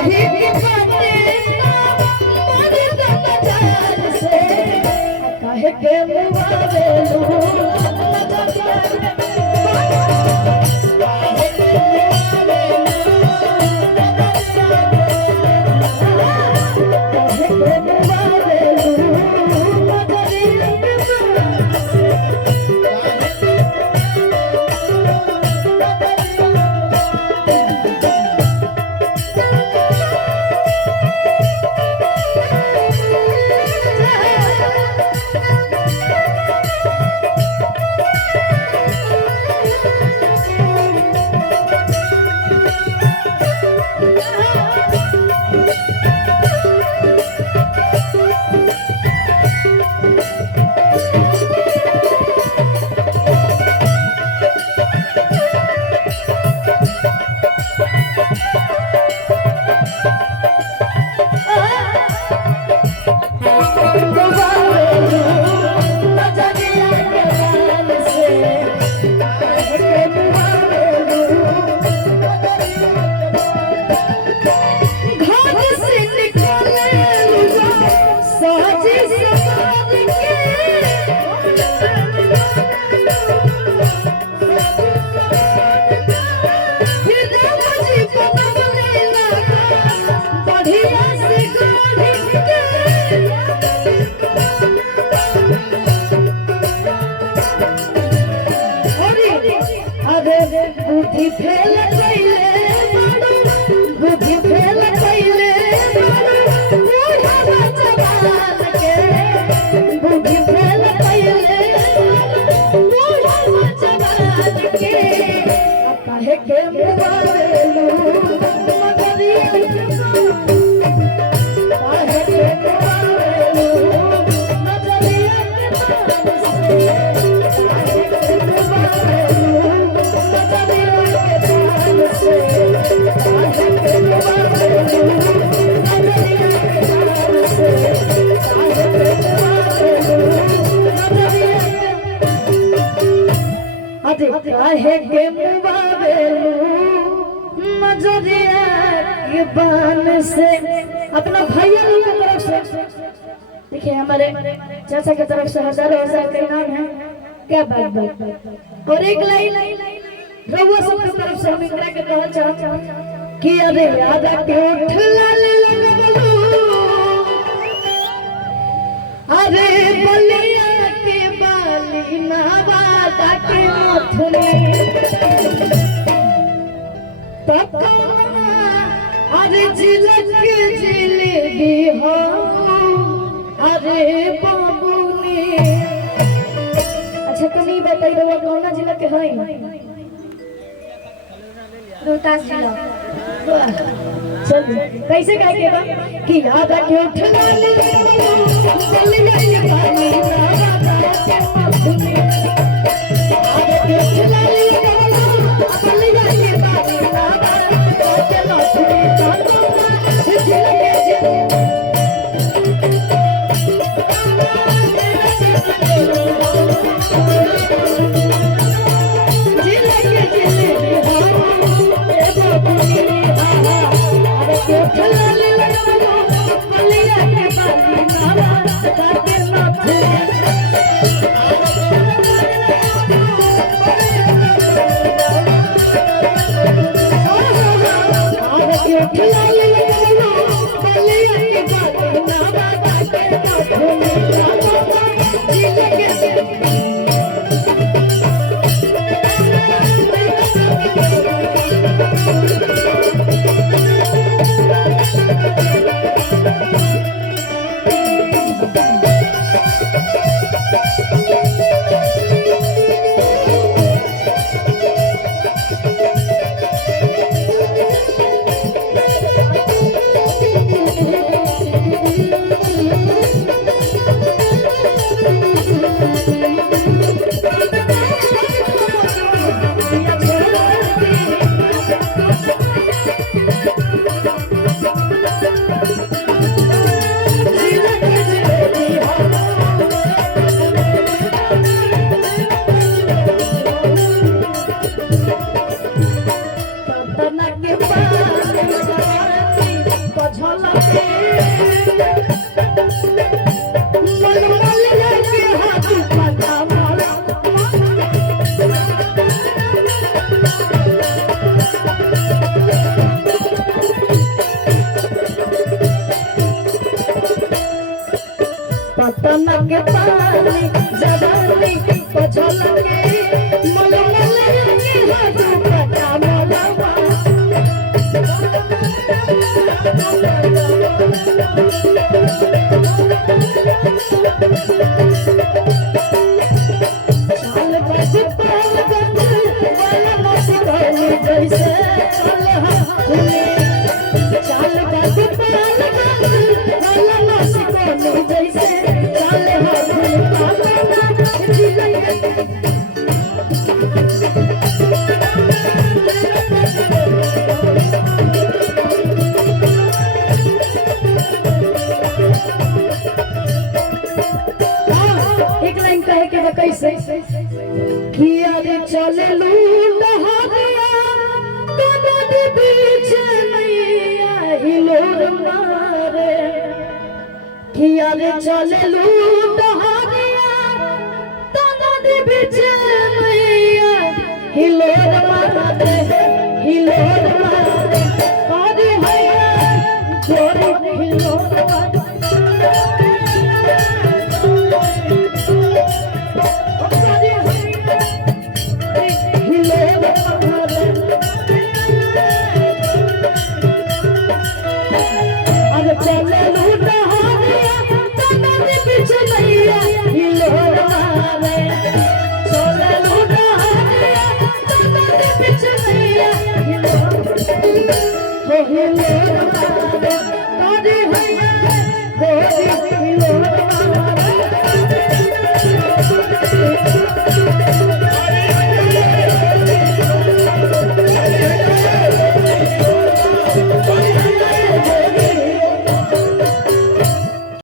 कहीं की बातें मोरी दादा जान से काहे के मुआवे बुद्धि फेल कइले बुद्धि फेल कइले बूढ़ा जवान के बुद्धि फेल कइले बूढ़ा जवान के काहे के मुआवेलू मगरिया काहे के मुआवेलू नजरिया काहे के मुआवेलू नजरिया के बान से अपना भैया की तरफ से देखिए हमारे चाचा की तरफ से हजारों हजार का इनाम है। क्या बात और एक लाइन रउआ सब की तरफ से हम इंदिरा के कहना चाहते हैं कि अरे आधा के उठ लाल लगवलू अरे बलिया के बाली नवादा के मथुनी अरे जिलक जिलेबी हो अरे बाबूनी। अच्छा कमी बताई रउआ कौन जिला के है? रोहतास जिला। चल कैसे कह के बा कि याद के उठला ले चल गई पानी राधा के मधुनी याद के उठला ले चल गई पानी राधा के मधुनी जिला के लगे मन मल लगे हाथ पता माला पतन के पानी जवानी पछल के मन मल लगे हाथ पता माला चाल बद पाल बद वाला मस्तानी जैसे चल हने चाल बद पाल बद वाला मस्तानी जैसे चल हने पापा जिले एक लाइन कहे के बा कैसे कि अरे चले लूट हरिया नदी बीच मैया हिलोर मारे कि अरे चले लूट हरिया नदी बीच मैया हिलोर मारे अरे भैया छोड़